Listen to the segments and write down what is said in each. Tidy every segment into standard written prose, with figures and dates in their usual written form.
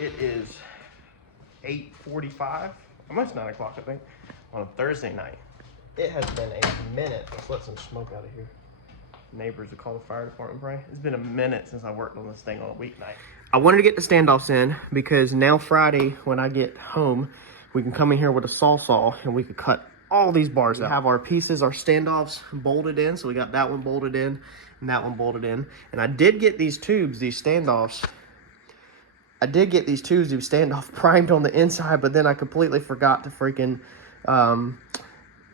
It is 8:45, almost 9 o'clock, I think, on a Thursday night. It has been a minute. Let's let some smoke out of here. Neighbors will call the fire department, probably. It's been a minute since I worked on this thing on a weeknight. I wanted to get the standoffs in because now Friday, when I get home, we can come in here with a saw and we could cut all these bars out. We have our pieces, our standoffs bolted in. So we got that one bolted in and that one bolted in. And I did get these tubes, these standoffs. I did get these tubes, these standoff primed on the inside, but then I completely forgot to freaking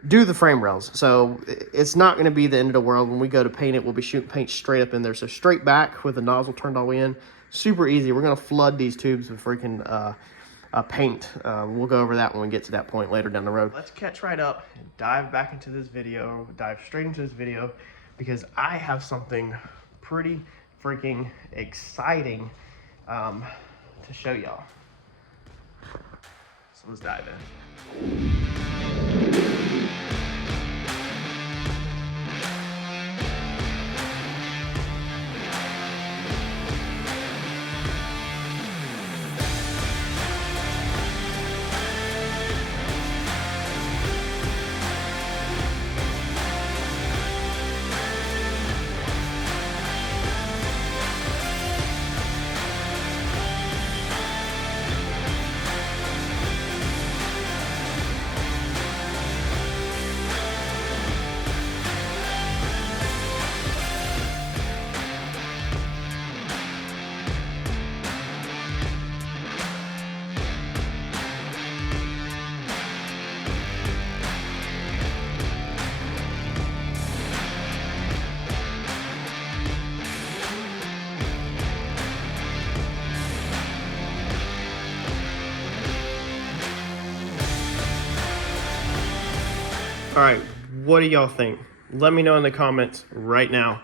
do the frame rails. So it's not going to be the end of the world. When we go to paint it, we'll be shooting paint straight up in there. So straight back with the nozzle turned all the way in. Super easy. We're going to flood these tubes with freaking paint. We'll go over that when we get to that point later down the road. Let's catch right up and dive back into this video, dive straight into this video, because I have something pretty freaking exciting to show y'all. So let's dive in. All right, what do y'all think? Let me know in the comments right now.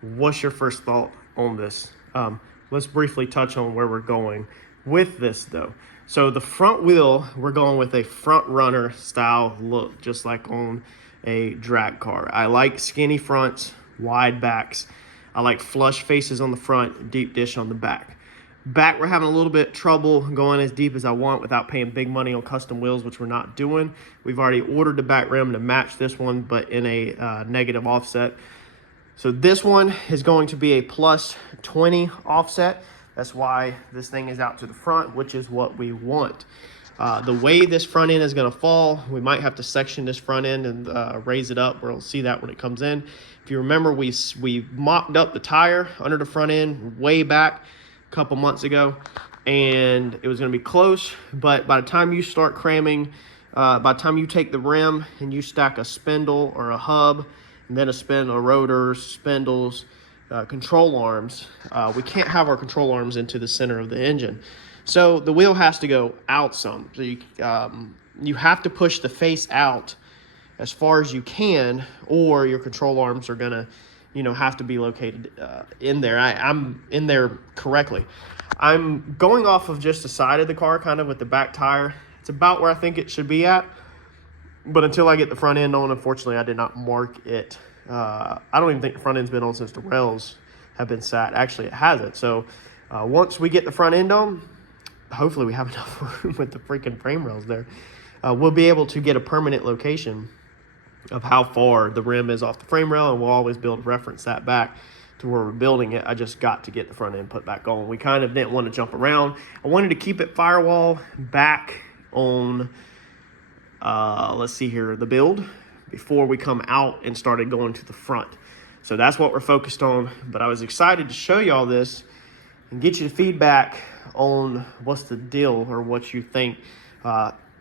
What's your first thought on this? Let's briefly touch on where we're going with this though. So the front wheel, we're going with a front runner style look, just like on a drag car. I like skinny fronts, wide backs. I like flush faces on the front, deep dish on the back. Back, we're having a little bit trouble going as deep as I want without paying big money on custom wheels, which we're not doing. We've already ordered the back rim to match this one, but in a negative offset. So this one is going to be a plus 20 offset. That's why this thing is out to the front, which is what we want. The way this front end is going to fall, we might have to section this front end and raise it up. We'll see that when it comes in. If you remember, we mocked up the tire under the front end way back couple months ago, and it was going to be close, but by the time you start cramming, by the time you take the rim and you stack a spindle or a hub and then a spindle, rotors, spindles, control arms, we can't have our control arms into the center of the engine, so the wheel has to go out some. So you have to push the face out as far as you can, or your control arms are gonna have to be located in there. I'm in there correctly. I'm going off of just the side of the car, kind of with the back tire. It's about where I think it should be at. But until I get the front end on, unfortunately, I did not mark it. I don't even think the front end's been on since the rails have been sat. Actually, it hasn't. So once we get the front end on, hopefully we have enough room with the freaking frame rails there. We'll be able to get a permanent location of how far the rim is off the frame rail, and we'll always be able to reference that back to where we're building it. I just got to get the front end put back on. We kind of didn't want to jump around. I wanted to keep it firewall back on, let's see here, the build before we come out and started going to the front. So that's what we're focused on, but I was excited to show y'all this and get you the feedback on what's the deal or what you think.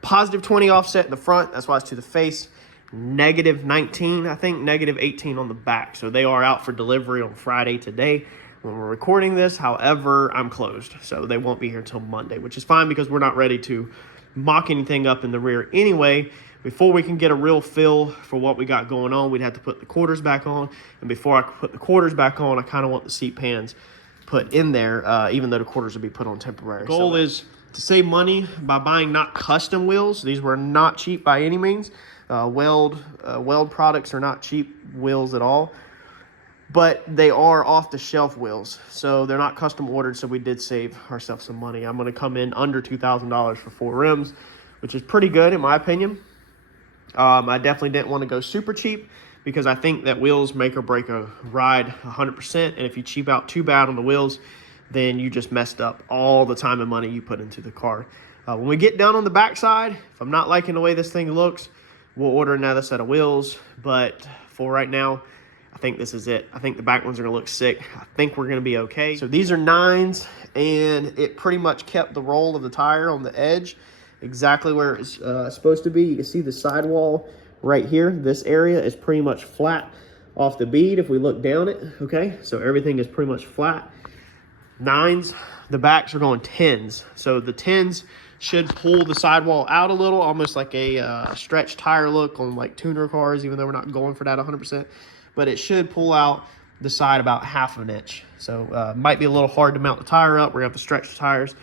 Positive 20 offset in the front, that's why it's to the face. Negative 19, I think, negative 18 on the back. So they are out for delivery on Friday today when we're recording this. However, I'm closed, so they won't be here until Monday, which is fine because we're not ready to mock anything up in the rear anyway. Before we can get a real feel for what we got going on, we'd have to put the quarters back on. And before I put the quarters back on, I kind of want the seat pans put in there, even though the quarters will be put on temporary. The goal is to save money by buying not custom wheels. These were not cheap by any means. Weld products are not cheap wheels at all. but they are off-the-shelf wheels, so they're not custom ordered, so we did save ourselves some money. I'm going to come in under $2,000 for 4 rims, which is pretty good in my opinion. I definitely didn't want to go super cheap because I think that wheels make or break a ride 100%, and if you cheap out too bad on the wheels, then you just messed up all the time and money you put into the car. When we get down on the backside, if I'm not liking the way this thing looks, we'll order another set of wheels, but for right now, I think this is it. I think the back ones are gonna look sick. I think we're gonna be okay. So these are 9s, and it pretty much kept the roll of the tire on the edge exactly where it's supposed to be. You can see the sidewall right here. This area is pretty much flat off the bead if we look down it, okay? So everything is pretty much flat. 9s, the backs are going 10s. So the 10s should pull the sidewall out a little, almost like a stretch tire look on like tuner cars, even though we're not going for that 100%. But it should pull out the side about 1/2 an inch. So might be a little hard to mount the tire up. We're gonna have to stretch the tires.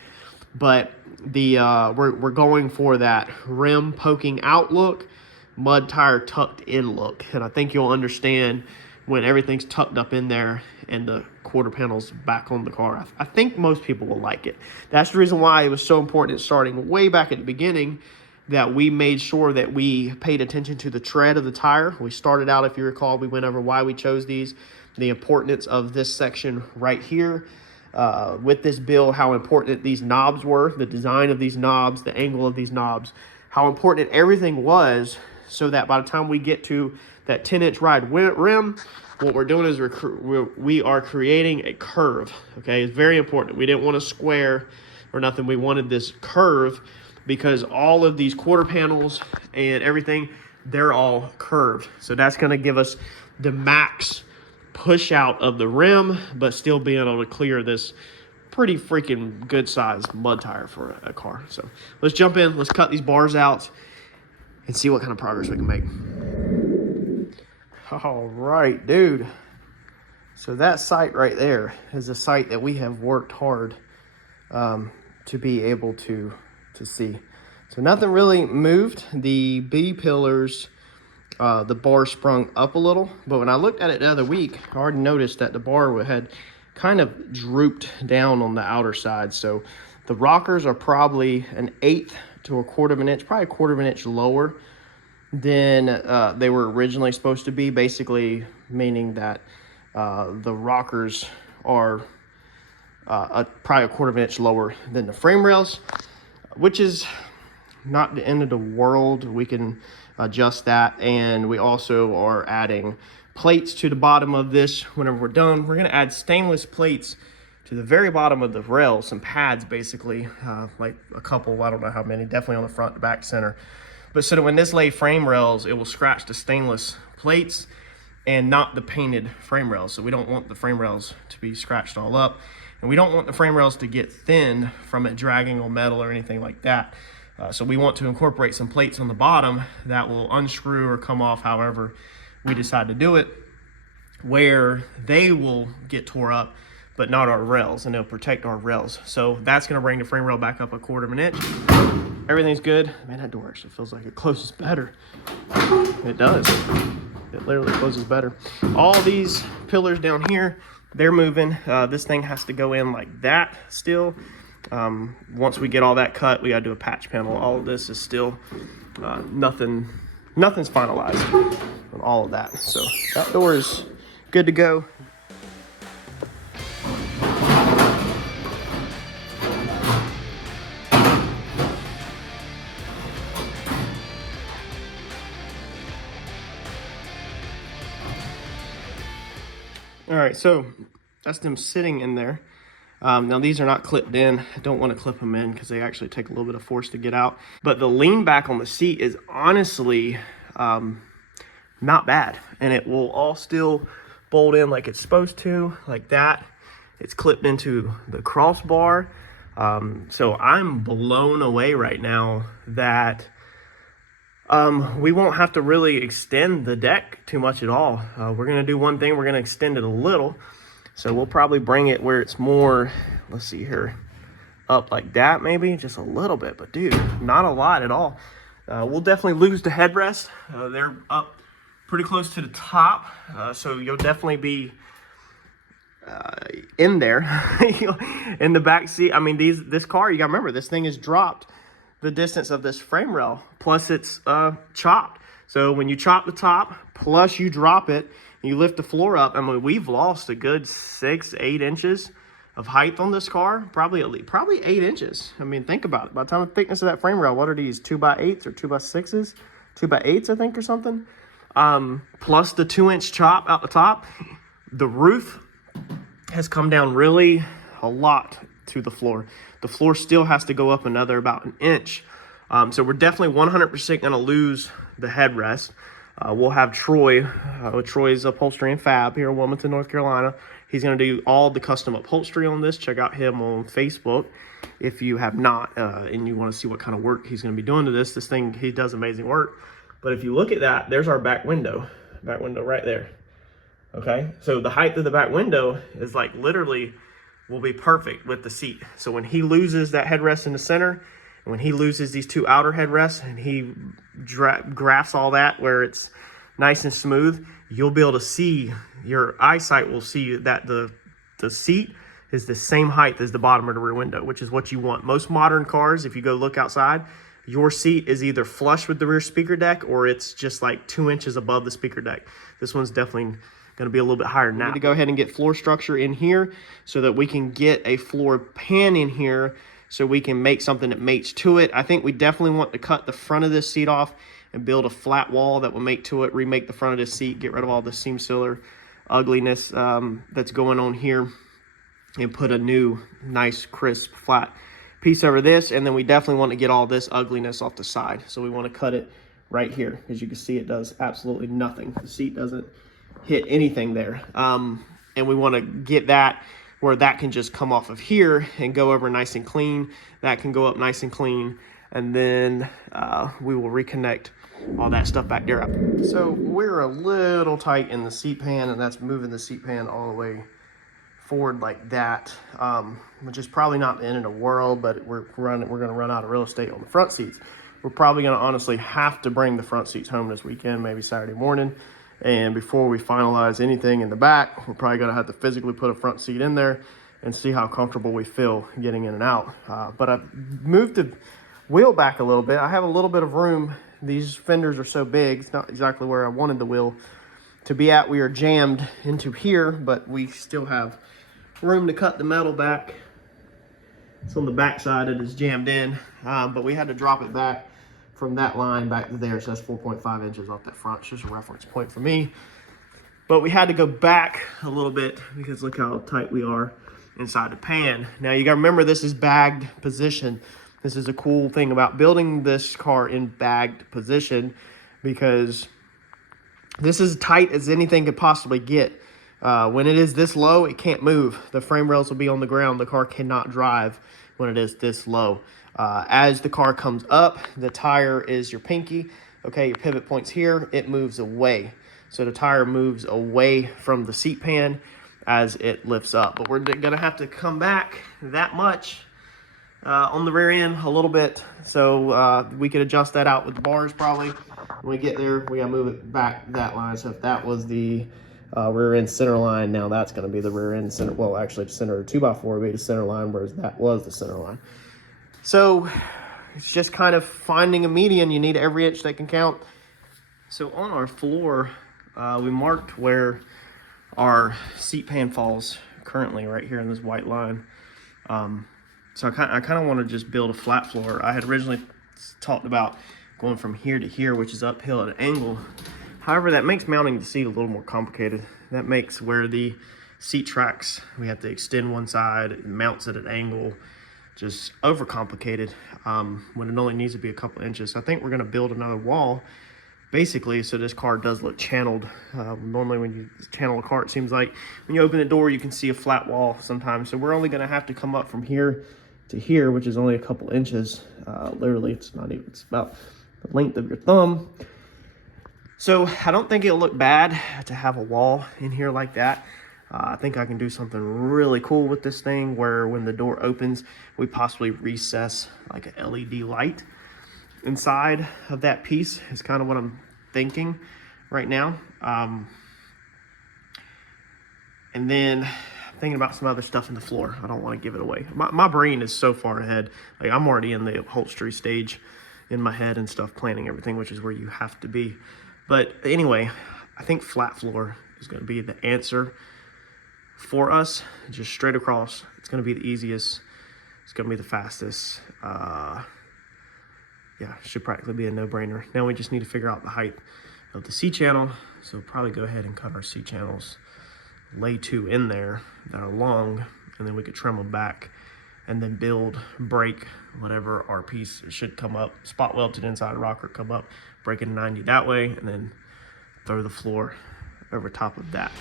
But the we're going for that rim poking out look, mud tire tucked in look. And I think you'll understand when everything's tucked up in there and the quarter panels back on the car. I think most people will like it. That's the reason why it was so important starting way back at the beginning that we made sure that we paid attention to the tread of the tire. We started out, if you recall, we went over why we chose these, the importance of this section right here. With this build, how important these knobs were, the design of these knobs, the angle of these knobs, how important everything was, so that by the time we get to that 10-inch ride rim, what we're doing is we are creating a curve, okay? It's very important. We didn't want a square or nothing. We wanted this curve because all of these quarter panels and everything, they're all curved. So that's gonna give us the max push out of the rim, but still being able to clear this pretty freaking good sized mud tire for a car. So let's jump in, let's cut these bars out and see what kind of progress we can make. All right, dude. So that sight right there is a sight that we have worked hard to be able to see. So nothing really moved. The B pillars, the bar sprung up a little, but when I looked at it the other week, I already noticed that the bar had kind of drooped down on the outer side. So the rockers are probably 1/8 to 1/4 of an inch, probably 1/4 of an inch lower than they were originally supposed to be, basically meaning that the rockers are probably 1/4 of an inch lower than the frame rails, which is not the end of the world. We can adjust that, and we also are adding plates to the bottom of this. Whenever we're done, we're going to add stainless plates to the very bottom of the rail, some pads basically, like a couple, I don't know how many, definitely on the front, the back, center. But so that when this lay frame rails, it will scratch the stainless plates and not the painted frame rails. So we don't want the frame rails to be scratched all up, and we don't want the frame rails to get thin from it dragging on metal or anything like that. So we want to incorporate some plates on the bottom that will unscrew or come off however we decide to do it, where they will get tore up, but not our rails, and they'll protect our rails. So that's gonna bring the frame rail back up 1/4 of an inch. Everything's good. Man, that door actually feels like it closes better. It does. It literally closes better. All these pillars down here, they're moving. This thing has to go in like that still. Once we get all that cut, we gotta do a patch panel. All of this is still nothing's finalized on all of that. So that door is good to go. All right, so that's them sitting in there. Now these are not clipped in. I don't want to clip them in because they actually take a little bit of force to get out. But the lean back on the seat is honestly not bad. And it will all still bolt in like it's supposed to, like that. It's clipped into the crossbar. So I'm blown away right now that we won't have to really extend the deck too much at all. We're gonna do one thing, we're gonna extend it a little. So we'll probably bring it where it's more, let's see here, up like that maybe, just a little bit, but dude, not a lot at all. We'll definitely lose the headrest. They're up pretty close to the top, so you'll definitely be in there in the back seat. I mean, this car, you gotta remember, this thing is dropped the distance of this frame rail, plus it's chopped. So when you chop the top, plus you drop it, you lift the floor up. I mean, we've lost a good 6-8 inches of height on this car, probably 8 inches. I mean, think about it. By the time the thickness of that frame rail, what are these, 2x8s or 2x6s? 2x8s, I think, or something. Plus the 2-inch chop out the top. The roof has come down really a lot to the floor. The floor still has to go up another about an inch. So we're definitely 100% going to lose the headrest. We'll have Troy, Troy's Upholstery and Fab here in Wilmington, North Carolina. He's going to do all the custom upholstery on this. Check out him on Facebook if you have not, and you want to see what kind of work he's going to be doing to this. This thing, he does amazing work. But if you look at that, there's our back window right there. Okay, so the height of the back window is like literally will be perfect with the seat. So when he loses that headrest in the center, and when he loses these two outer headrests, and he grafts all that where it's nice and smooth, you'll be able to see, your eyesight will see that the seat is the same height as the bottom of the rear window, which is what you want. Most modern cars, if you go look outside, your seat is either flush with the rear speaker deck or it's just like 2 inches above the speaker deck. This one's definitely going to be a little bit higher now. We need to go ahead and get floor structure in here so that we can get a floor pan in here so we can make something that mates to it. I think we definitely want to cut the front of this seat off and build a flat wall that will make to it, remake the front of this seat, get rid of all the seam sealer ugliness that's going on here, and put a new, nice, crisp, flat piece over this. And then we definitely want to get all this ugliness off the side. So we want to cut it right here. As you can see, it does absolutely nothing. The seat doesn't hit anything there. And we want to get that where that can just come off of here and go over nice and clean. That can go up nice and clean. And then we will reconnect all that stuff back there up. So we're a little tight in the seat pan, and that's moving the seat pan all the way forward like that, which is probably not the end of the world, but we're going to run out of real estate on the front seats. We're probably going to honestly have to bring the front seats home this weekend, maybe Saturday morning. And before we finalize anything in the back, we're probably going to have to physically put a front seat in there and see how comfortable we feel getting in and out. But I've moved the wheel back a little bit. I have a little bit of room. These fenders are so big, it's not exactly where I wanted the wheel to be at. We are jammed into here, but we still have room to cut the metal back. It's on the back side, it is jammed in, but we had to drop it back from that line back to there, so that's 4.5 inches off that front. It's just a reference point for me. But we had to go back a little bit because look how tight we are inside the pan. Now you gotta remember, this is bagged position. This is a cool thing about building this car in bagged position, because this is tight as anything could possibly get. When it is this low, it can't move. The frame rails will be on the ground. The car cannot drive when it is this low. As the car comes up, the tire is your pinky. Okay, your pivot point's here. It moves away. So the tire moves away from the seat pan as it lifts up. But we're gonna have to come back that much on the rear end a little bit. So we could adjust that out with the bars probably. When we get there, we gotta move it back that line. So if that was the rear end center line, now that's going to be the rear end center. Well, actually, the center of the 2x4 would be the center line, whereas that was the center line. So it's just kind of finding a median. You need every inch that can count. So on our floor, we marked where our seat pan falls currently, right here in this white line. So I kind of want to just build a flat floor. I had originally talked about going from here to here, which is uphill at an angle. However, that makes mounting the seat a little more complicated. That makes where the seat tracks, we have to extend one side, it mounts at an angle, just overcomplicated when it only needs to be a couple inches. So I think we're gonna build another wall, basically, so this car does look channeled. Normally when you channel a car, it seems like when you open the door, you can see a flat wall sometimes. So we're only gonna have to come up from here to here, which is only a couple inches. Literally, it's not even, it's about the length of your thumb. So I don't think it'll look bad to have a wall in here like that. I think I can do something really cool with this thing where when the door opens, we possibly recess like an LED light inside of that piece is kind of what I'm thinking right now. And then thinking about some other stuff in the floor. I don't want to give it away. My brain is so far ahead. Like, I'm already in the upholstery stage in my head and stuff, planning everything, which is where you have to be. But anyway, I think flat floor is going to be the answer for us. Just straight across. It's going to be the easiest. It's going to be the fastest. Yeah, should practically be a no-brainer. Now we just need to figure out the height of the C-channel. So probably go ahead and cut our C-channels. Lay 2 in there that are long, and then we could trim them back and then build, break whatever our piece should come up, spot weld to the inside rocker, come up, break it 90 that way, and then throw the floor over top of that.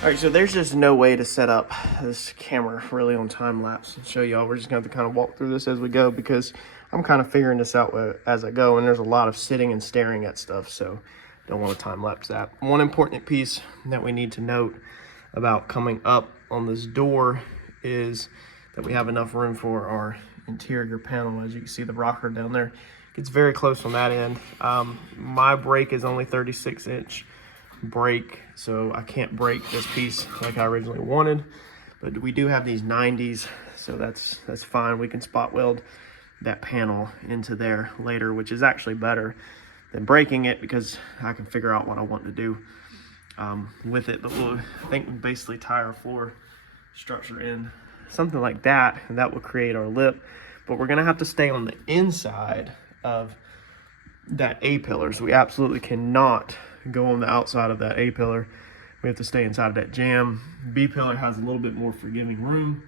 All right, so there's just no way to set up this camera really on time lapse and show y'all. We're just going to have to kind of walk through this as we go, because I'm kind of figuring this out as I go, and there's a lot of sitting and staring at stuff, so don't want to time lapse that. One important piece that we need to note about coming up on this door is that we have enough room for our interior panel. As you can see, the rocker down there gets very close on that end. My brake is only 36-inch brake, so I can't break this piece like I originally wanted, but we do have these 90s, so that's fine. We can spot weld that panel into there later, which is actually better than breaking it, because I can figure out what I want to do with it. But I think we'll basically tie our floor structure in something like that, and that will create our lip. But we're gonna have to stay on the inside of that A-pillar, so we absolutely cannot go on the outside of that A-pillar. We have to stay inside of that jamb. B-pillar has a little bit more forgiving room.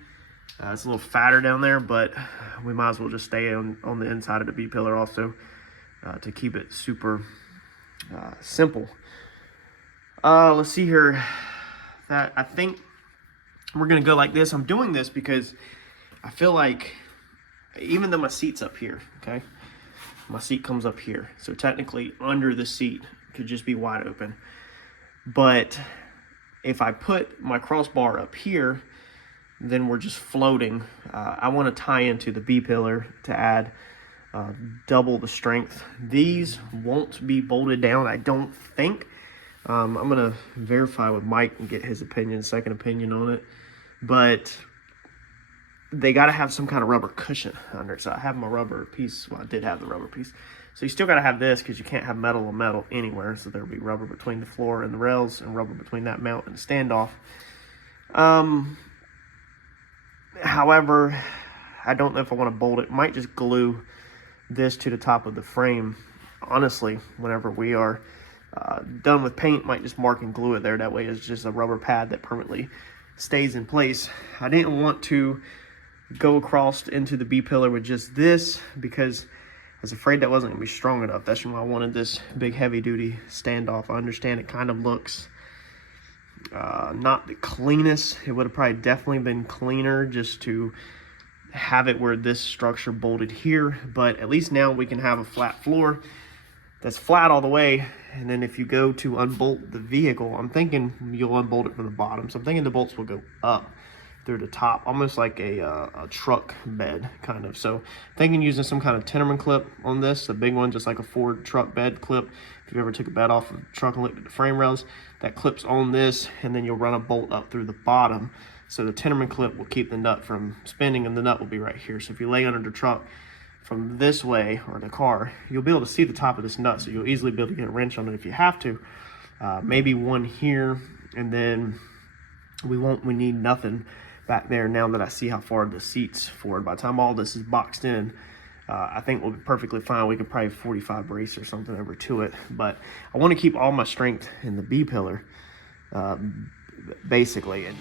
It's a little fatter down there, but we might as well just stay on the inside of the B-pillar also to keep it super simple. Let's see here. I think we're gonna go like this. I'm doing this because I feel like, even though my seat's up here, okay? My seat comes up here, so technically under the seat could just be wide open. But if I put my crossbar up here, then we're just floating. I want to tie into the B-pillar to add double the strength. These won't be bolted down, I don't think. I'm gonna verify with Mike and get his opinion, second opinion on it. But they got to have some kind of rubber cushion under it. So I have my rubber piece. Well, I did have the rubber piece. So you still got to have this, because you can't have metal on metal anywhere. So there'll be rubber between the floor and the rails, and rubber between that mount and the standoff. However, I don't know if I want to bolt it. Might just glue this to the top of the frame. Honestly, whenever we are done with paint, might just mark and glue it there. That way it's just a rubber pad that permanently stays in place. I didn't want to go across into the B-pillar with just this, because I was afraid that wasn't gonna be strong enough. That's why I wanted this big heavy duty standoff. I understand it kind of looks not the cleanest. It would have probably definitely been cleaner just to have it where this structure bolted here, but at least now we can have a flat floor that's flat all the way. And then if you go to unbolt the vehicle, I'm thinking you'll unbolt it from the bottom, so I'm thinking the bolts will go up through the top, almost like a truck bed kind of. So thinking using some kind of Tenorman clip on this, a big one, just like a Ford truck bed clip. If you ever took a bed off of a truck and looked at the frame rails, that clips on this, and then you'll run a bolt up through the bottom. So the Tenorman clip will keep the nut from spinning, and the nut will be right here. So if you lay under the truck from this way, or the car, you'll be able to see the top of this nut, so you'll easily be able to get a wrench on it if you have to. Maybe one here, and then we need nothing back there now that I see how far the seat's forward. By the time all this is boxed in, I think we'll be perfectly fine. We could probably 45 brace or something over to it, but I want to keep all my strength in the B-pillar, basically. And